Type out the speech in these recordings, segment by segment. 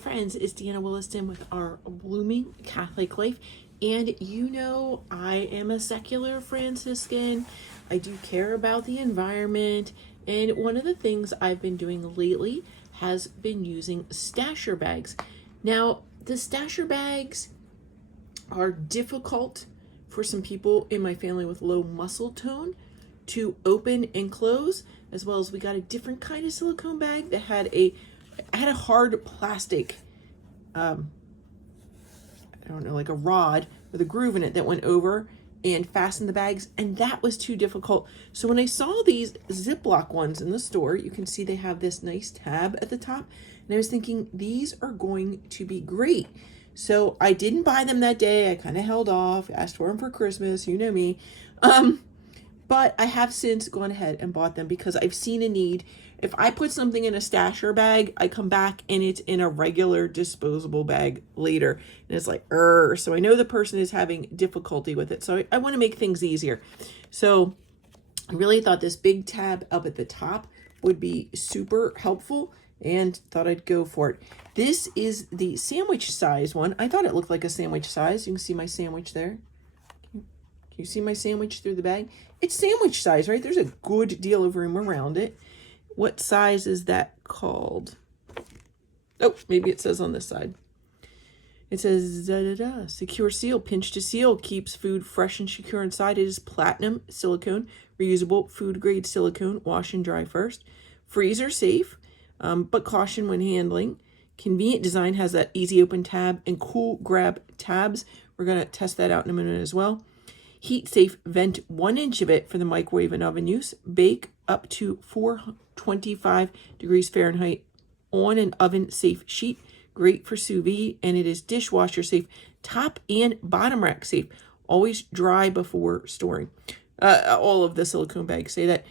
friends, it's Deanna Williston with our Blooming Catholic Life. And you know, I am a secular Franciscan. I do care about the environment. And one of the things I've been doing lately has been using stasher bags. Now, the stasher bags are difficult for some people in my family with low muscle tone to open and close, as well as we got a different kind of silicone bag that had a hard plastic, I don't know, like a rod with a groove in it that went over and fastened the bags, and that was too difficult. So when I saw these Ziploc ones in the store, you can see they have this nice tab at the top, and I was thinking these are going to be great. So I didn't buy them that day. I kind of held off, asked for them for Christmas, you know me. But I have since gone ahead and bought them because I've seen a need. If I put something in a stasher bag, I come back and it's in a regular disposable bag later. And it's like, so I know the person is having difficulty with it. So I want to make things easier. So I really thought this big tab up at the top would be super helpful and thought I'd go for it. This is the sandwich size one. I thought it looked like a sandwich size. You can see my sandwich there. Can you see my sandwich through the bag? It's sandwich size, right? There's a good deal of room around it. What size is that called? Oh, maybe it says on this side. It says, secure seal, pinch to seal, keeps food fresh and secure inside. It is platinum silicone, reusable food grade silicone, wash and dry first. Freezer safe, but caution when handling. Convenient design, has that easy open tab and cool grab tabs. We're gonna test that out in a minute as well. Heat safe, vent 1 inch of it for the microwave and oven use. Bake up to 425 degrees Fahrenheit on an oven safe sheet. Great for sous vide, and it is dishwasher safe, top and bottom rack safe. Always dry before storing. All of the silicone bags say that.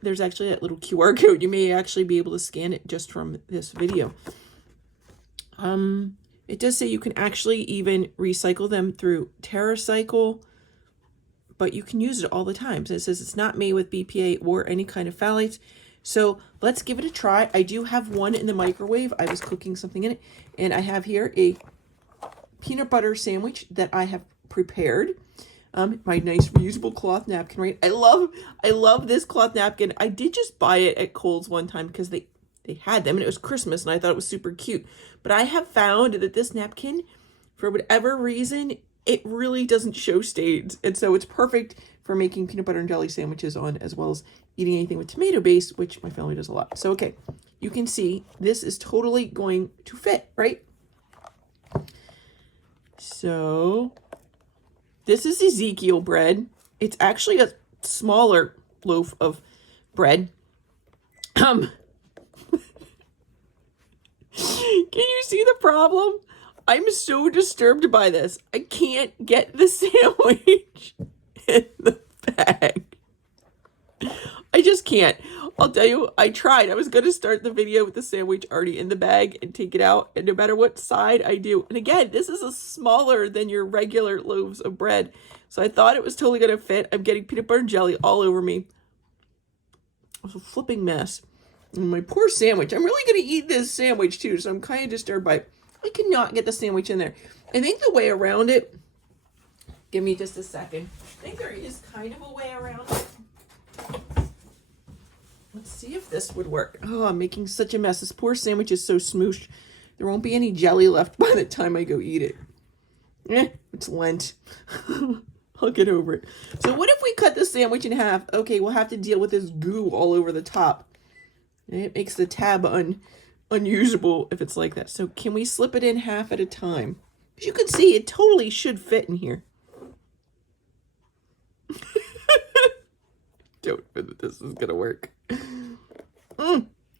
There's actually that little QR code. You may actually be able to scan it just from this video. It does say you can actually even recycle them through TerraCycle, but you can use it all the time. So it says it's not made with BPA or any kind of phthalates. So let's give it a try. I do have one in the microwave. I was cooking something in it, and I have here a peanut butter sandwich that I have prepared. My nice reusable cloth napkin, right? I love this cloth napkin. I did just buy it at Kohl's one time because they had them and it was Christmas and I thought it was super cute. But I have found that this napkin, for whatever reason, it really doesn't show stains. And so it's perfect for making peanut butter and jelly sandwiches on, as well as eating anything with tomato base, which my family does a lot. So, okay, you can see this is totally going to fit, right? So this is Ezekiel bread. It's actually a smaller loaf of bread. Can you see the problem? I'm so disturbed by this. I can't get the sandwich in the bag. I just can't. I'll tell you, I tried. I was going to start the video with the sandwich already in the bag and take it out. And no matter what side I do. And again, this is a smaller than your regular loaves of bread. So I thought it was totally going to fit. I'm getting peanut butter and jelly all over me. It was a flipping mess. And my poor sandwich. I'm really going to eat this sandwich too. So I'm kind of disturbed by it. I could not get the sandwich in there. I think the way around it, give me just a second. I think there is kind of a way around it. Let's see if this would work. Oh, I'm making such a mess. This poor sandwich is so smooshed. There won't be any jelly left by the time I go eat it. It's Lent. I'll get over it. So what if we cut the sandwich in half? Okay, we'll have to deal with this goo all over the top. It makes the tab unusable if it's like that. So can we slip it in half at a time? As you can see, it totally should fit in here. Don't know that this is gonna work.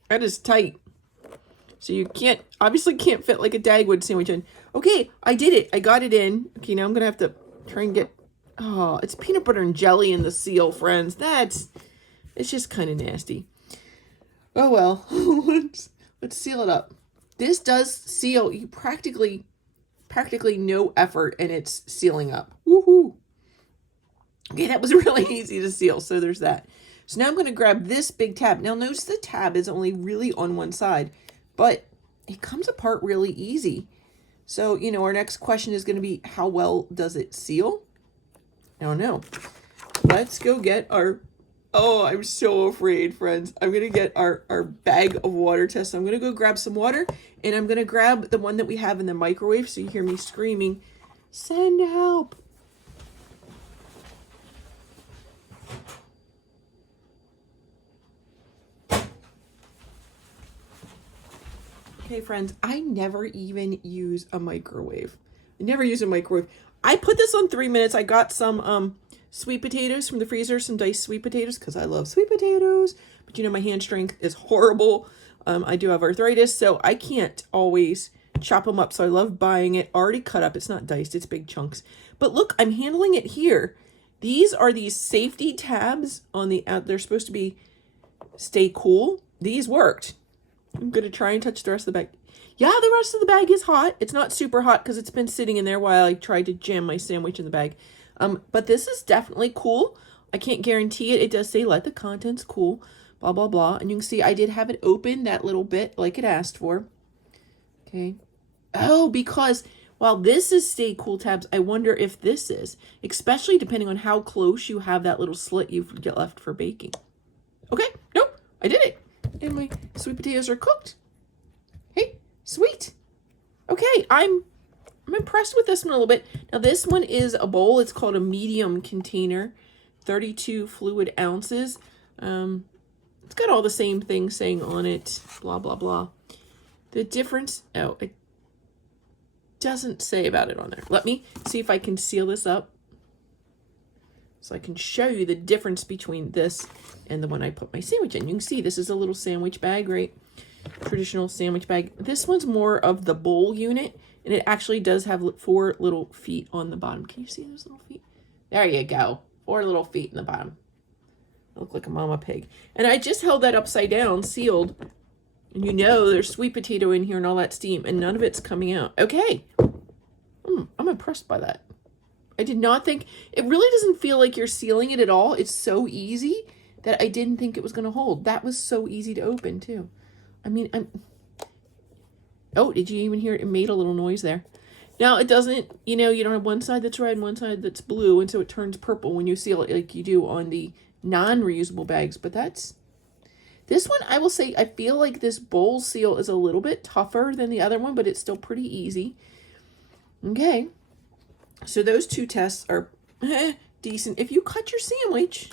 That is tight. So you obviously can't fit like a Dagwood sandwich in. Okay, I did it. I got it in. Okay, now I'm gonna have to try and get, it's peanut butter and jelly in the seal, friends. It's just kind of nasty. Oh well, let's seal it up. This does seal. You practically no effort and it's sealing up. Woohoo! Okay, that was really easy to seal, so there's that. So now I'm going to grab this big tab. Now notice the tab is only really on one side, but it comes apart really easy. So, you know, our next question is going to be, how well does it seal? I don't know. Let's go get our, oh, I'm so afraid, friends. I'm going to get our bag of water tests. I'm going to go grab some water, and I'm going to grab the one that we have in the microwave, so you hear me screaming, send help. Okay, friends, I never even use a microwave. I never use a microwave. I put this on 3 minutes. I got some sweet potatoes from the freezer, some diced sweet potatoes, because I love sweet potatoes. But you know, my hand strength is horrible. I do have arthritis, so I can't always chop them up. So I love buying it already cut up. It's not diced, it's big chunks. But look, I'm handling it here. These are these safety tabs on the out. They're supposed to be stay cool. These worked. I'm going to try and touch the rest of the bag. Yeah, the rest of the bag is hot. It's not super hot because it's been sitting in there while I tried to jam my sandwich in the bag. But this is definitely cool. I can't guarantee it. It does say let the contents cool, blah, blah, blah. And you can see I did have it open that little bit like it asked for. Okay. Oh, because while this is stay cool tabs, I wonder if this is, especially depending on how close you have that little slit you've got left for baking. Okay. Nope. I did it. And my sweet potatoes are cooked. Hey, sweet. Okay, I'm impressed with this one a little bit. Now this one is a bowl. It's called a medium container, 32 fluid ounces. It's got all the same things saying on it, blah, blah, blah. The difference, oh, it doesn't say about it on there. Let me see if I can seal this up so I can show you the difference between this and the one I put my sandwich in. You can see this is a little sandwich bag, right? Traditional sandwich bag. This one's more of the bowl unit, and it actually does have 4 little feet on the bottom. Can you see those little feet? There you go. 4 little feet in the bottom. I look like a mama pig. And I just held that upside down, sealed. And you know there's sweet potato in here and all that steam, and none of it's coming out. Okay. I'm impressed by that. I did not think, it really doesn't feel like you're sealing it at all. It's so easy that I didn't think it was going to hold. That was so easy to open too. I mean, oh, did you even hear it? It made a little noise there. Now it doesn't, you know, you don't have one side that's red and one side that's blue, and so it turns purple when you seal it like you do on the non-reusable bags. But that's, this one, I will say, I feel like this bowl seal is a little bit tougher than the other one, but it's still pretty easy. Okay. So those 2 tests are decent. If you cut your sandwich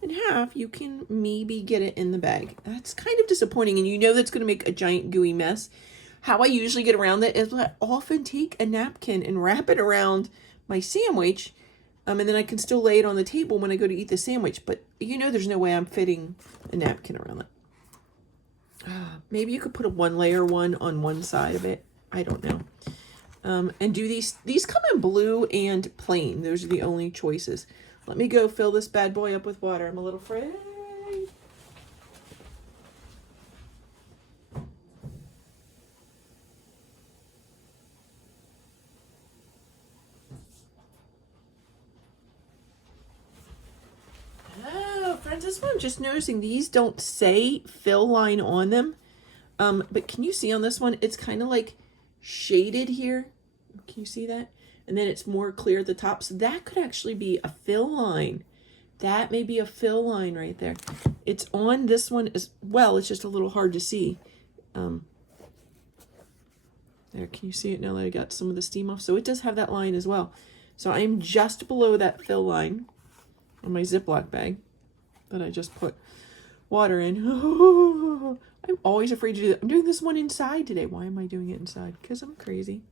in half, you can maybe get it in the bag. That's kind of disappointing, and you know that's going to make a giant gooey mess. How I usually get around that is I often take a napkin and wrap it around my sandwich, and then I can still lay it on the table when I go to eat the sandwich. But you know there's no way I'm fitting a napkin around that. Maybe you could put a 1-layer one on one side of it. I don't know. And do these come in blue and plain. Those are the only choices. Let me go fill this bad boy up with water. I'm a little afraid. Oh, friends, this one I'm just noticing these don't say fill line on them. But can you see on this one, it's kind of like shaded here. Can you see that? And then it's more clear at the top. So that could actually be a fill line. That may be a fill line right there. It's on this one as well. It's just a little hard to see. There, can you see it now that I got some of the steam off? So it does have that line as well. So I'm just below that fill line on my Ziploc bag that I just put water in. I'm always afraid to do that. I'm doing this one inside today. Why am I doing it inside? Because I'm crazy.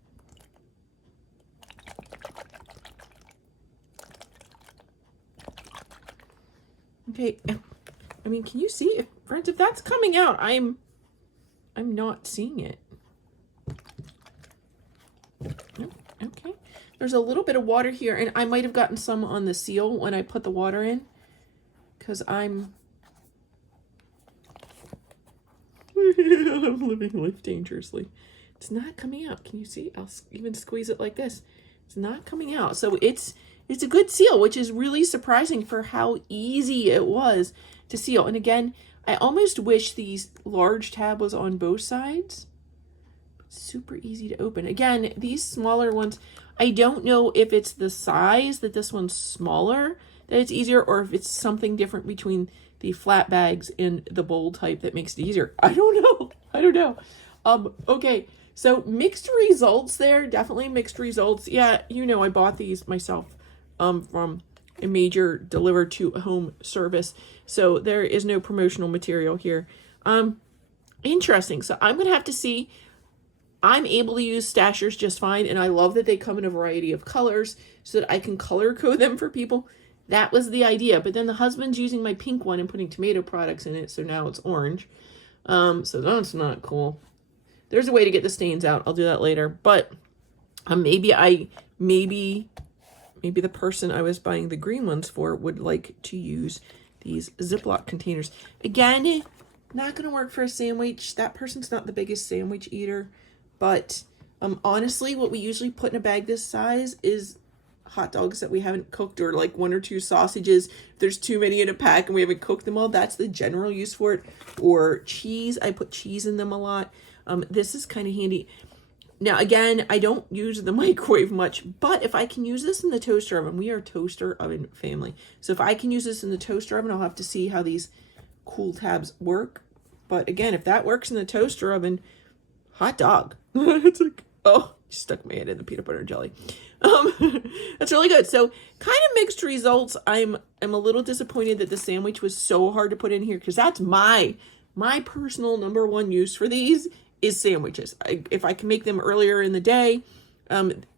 Okay, I mean, can you see if, friends, if that's coming out, I'm not seeing it. Nope. Okay, there's a little bit of water here, and I might have gotten some on the seal when I put the water in, because I'm living life dangerously. It's not coming out. Can you see? I'll even squeeze it like this. It's not coming out. So it's a good seal, which is really surprising for how easy it was to seal. And again, I almost wish these large tab was on both sides super easy to open. Again, these smaller ones, I don't know if it's the size that this one's smaller that it's easier, or if it's something different between the flat bags and the bowl type that makes it easier. I don't know. I don't know. Okay, so mixed results there. Definitely mixed results. Yeah, you know, I bought these myself from a major deliver to home service. So there is no promotional material here. Interesting. So I'm going to have to see. I'm able to use stashers just fine, and I love that they come in a variety of colors so that I can color code them for people. That was the idea. But then the husband's using my pink one and putting tomato products in it, so now it's orange. So that's not cool. There's a way to get the stains out. I'll do that later. But maybe the person I was buying the green ones for would like to use these Ziploc containers. Again, not going to work for a sandwich. That person's not the biggest sandwich eater. But honestly, what we usually put in a bag this size is hot dogs that we haven't cooked, or like 1 or 2 sausages. If there's too many in a pack and we haven't cooked them all, that's the general use for it. Or cheese. I put cheese in them a lot. This is kind of handy. Now, again, I don't use the microwave much, but if I can use this in the toaster oven, we are a toaster oven family. So if I can use this in the toaster oven, I'll have to see how these cool tabs work. But again, if that works in the toaster oven, hot dog. It's like, oh, stuck my head in the peanut butter and jelly. That's really good. So kind of mixed results. I'm a little disappointed that the sandwich was so hard to put in here, because that's my personal number one use for these is sandwiches. If I can make them earlier in the day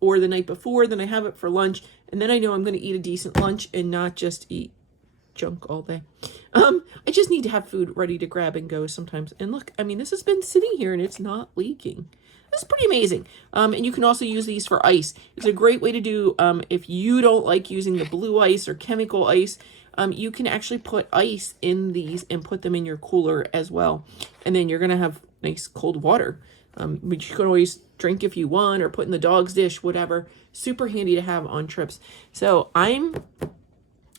or the night before, then I have it for lunch. And then I know I'm going to eat a decent lunch and not just eat junk all day. I just need to have food ready to grab and go sometimes. And look, I mean, this has been sitting here and it's not leaking. This is pretty amazing. And you can also use these for ice. It's a great way to do, if you don't like using the blue ice or chemical ice, you can actually put ice in these and put them in your cooler as well. And then you're going to have nice cold water, which you can always drink if you want, or put in the dog's dish, whatever. Super handy to have on trips. So I'm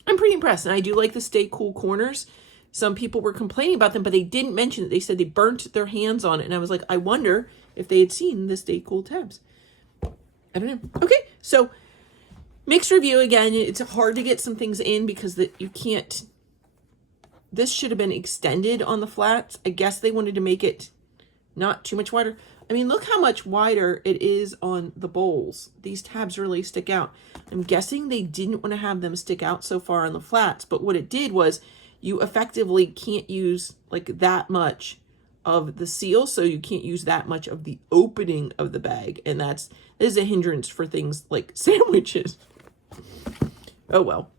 pretty impressed. And I do like the Stay Cool corners. Some people were complaining about them, but they didn't mention it. They said they burnt their hands on it. And I was like, I wonder if they had seen the Stay Cool tabs. I don't know. Okay, so mixed review again. It's hard to get some things in because you can't. This should have been extended on the flats. I guess they wanted to make it not too much wider. I mean, look how much wider it is on the bowls. These tabs really stick out. I'm guessing they didn't want to have them stick out so far on the flats, but what it did was you effectively can't use like that much of the seal, so you can't use that much of the opening of the bag, and this is a hindrance for things like sandwiches. Oh well.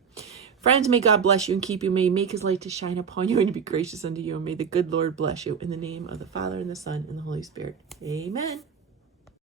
Friends, may God bless you and keep you. May He make His light to shine upon you and to be gracious unto you. And may the good Lord bless you. In the name of the Father, and the Son, and the Holy Spirit. Amen.